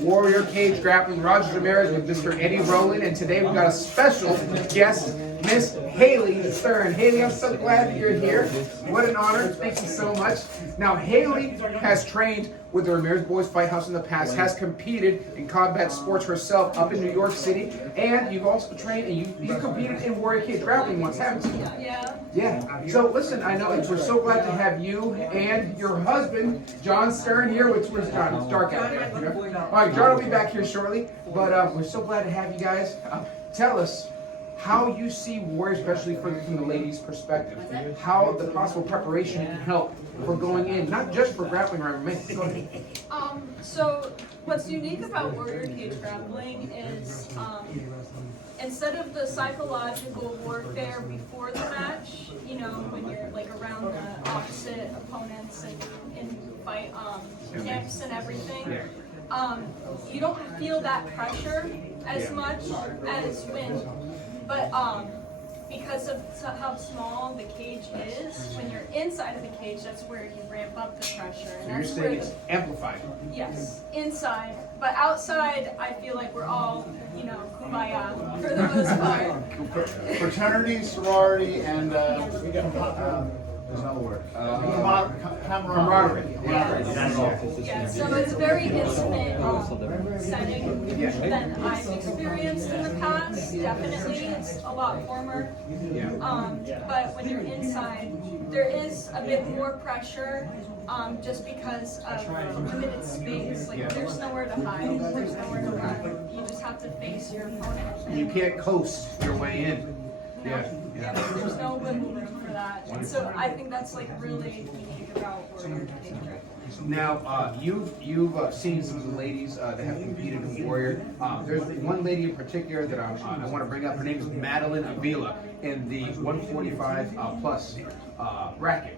Warrior Cage Grappling, Roger Ramirez with Mr. Eddie Rowland, and today we've got a special guest, Miss Haley Stern. Haley, I'm so glad that you're here. What an honor. Thank you so much. Now, Haley has trained with the Ramirez Boys Fight House in the past, has competed in combat sports herself up in New York City, and you've also trained and you competed in Warrior Cage Grappling once, haven't you? Yeah. Yeah. So listen, I know we're so glad to have you and your husband, John Stern, here. Where's John? It's dark out there. All right, John will be back here shortly, but we're so glad to have you guys. Tell us how you see Warrior, especially from the ladies' perspective, how the possible preparation can help for going in, not just for grappling, right? Go ahead. So what's unique about Warrior Cage Grappling is instead of the psychological warfare before the match, you know, when you're like around the opposite opponents and fight camps and everything, you don't feel that pressure as much as when, but because of how small the cage is, when you're inside of the cage, that's where you ramp up the pressure. And So you're that's saying it's amplified. Yes, inside. But outside, I feel like we're all, you know, kumbaya for the most part. Fraternity, sorority, and there's another word. Camaraderie. Yeah, so it's a very intimate setting than I've experienced in the past. Definitely, it's a lot warmer. But when you're inside, there is a bit more pressure. Just because of limited space, like there's nowhere to hide, there's nowhere to run. You just have to face your opponent. You can't coast your way in. There's no wiggle room for that. And so I think that's like really unique about Warrior Cage. Now, you've seen some of the ladies that have competed in Warrior. There's one lady in particular that I want to bring up. Her name is Madeline Avila in the 145 plus bracket.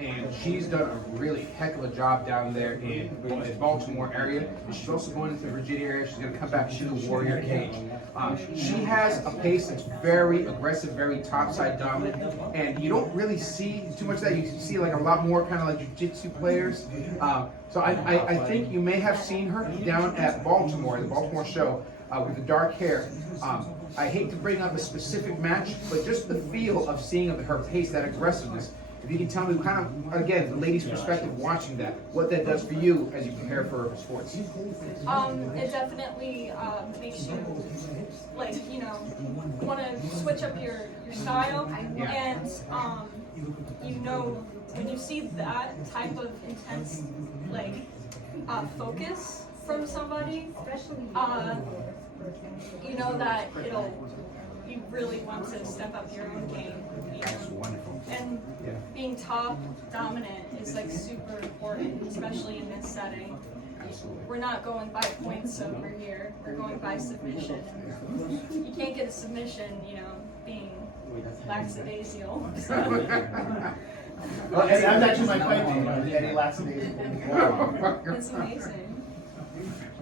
And she's done a really heck of a job down there in the Baltimore area. And she's also going into the Virginia area. She's going to come back to the Warrior Cage. She has a pace that's very aggressive, very topside dominant, and you don't really see too much of that. You see like a lot more kind of like jiu-jitsu players. So I think you may have seen her down at Baltimore, the Baltimore show, with the dark hair. I hate to bring up a specific match, but just the feel of seeing her pace, that aggressiveness. If you can tell me kind of, again, the ladies' perspective watching that, what that does for you as you prepare for sports. It definitely makes you, like, you know, want to switch up your style. And, you know, when you see that type of intense, like, focus from somebody, you know that you really want to step up your own game. That's wonderful. And being top dominant is like super important, especially in this setting. Absolutely. We're not going by points over here. We're going by submission. You can't get a submission, you know, being lackadaisical. Well, Eddie, that was actually my fight name. Eddie Laxadaisical. It's amazing.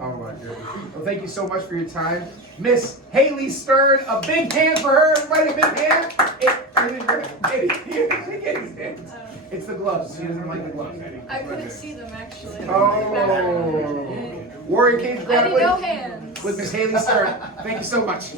Oh my goodness. Well, thank you so much for your time. Miss Haley Stern, a big hand for her. Everybody, a big hand. It's the gloves. She doesn't like the gloves. I couldn't see them actually. Oh. Warrior Cage Grappling no hands. with Miss Haley Stern. Thank you so much.